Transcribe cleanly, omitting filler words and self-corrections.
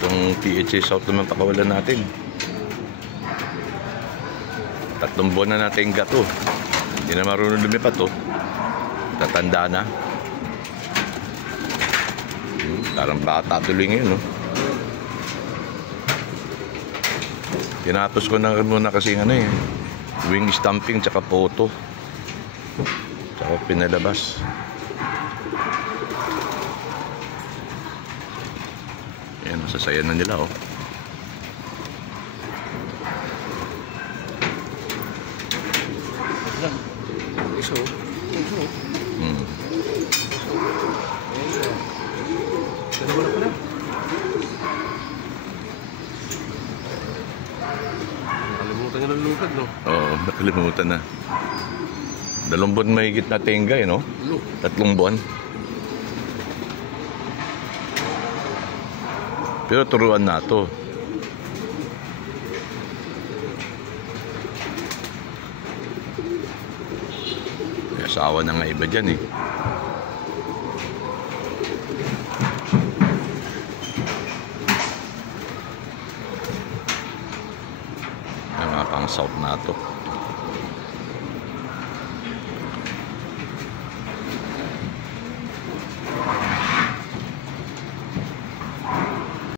Itong PHA South naman pakawalan natin. 3 buwan na natin gato. Hindi na marunong lumipat to. Tatanda na. Parang bata tuloy ngayon, no? Tinapos ko na muna kasi wing stamping tsaka photo. Tsaka pinalabas. Ayan, sasayan na nila, oh. Iso. Dalawa na pala. Nakalimutan niya ng lupad, no? Oo, nakalimutan na. 2 buwan mahigit na tenga, no? 3 buwan. Pero turuan na to. May asawa na nga iba dyan, eh. Ang mga pang south na to.